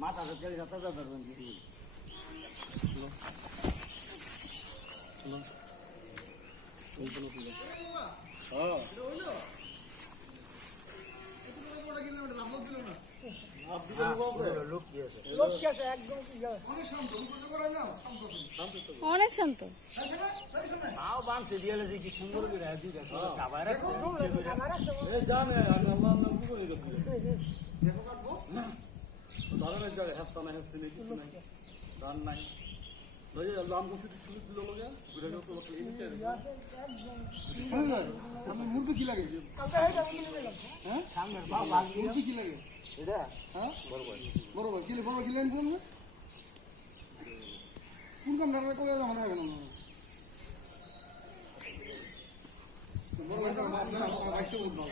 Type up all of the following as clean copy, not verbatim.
মাথা চলে যাতা যাতা অনেক শান্ত। বানতে দিয়ে কি সুন্দর মুরগি কি লাগে মুরগি কি লাগে এটা বড় ভাই কিলে বড় কিলে আনছেন না কোন কাম না করে মানে হবে না বড় ভাই আপনারা বাইশে উঠবো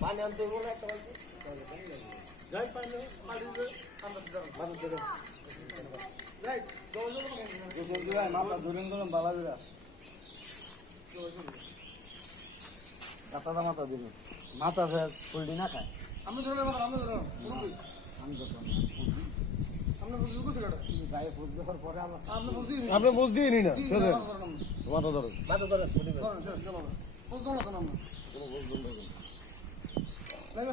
পানি আনতে বলে একটা যাই পানি মারি দে আমরা বাদ দে রাইট জলদি ভাই মাথা ধরেন গরম বালা দিরা মাথা মাথা দিন মাথা ফুলডি না খায় আমরা ধরে মাথা আমরা ধরে আমি ধরব আমরা বুঝু কো সেটা গায়ে ফুল দেওয়ার পরে আমরা বুঝ দিই নি না মাথা ধরো চলো চলো বুঝ দাও না আমরা বুঝ দাও লাগা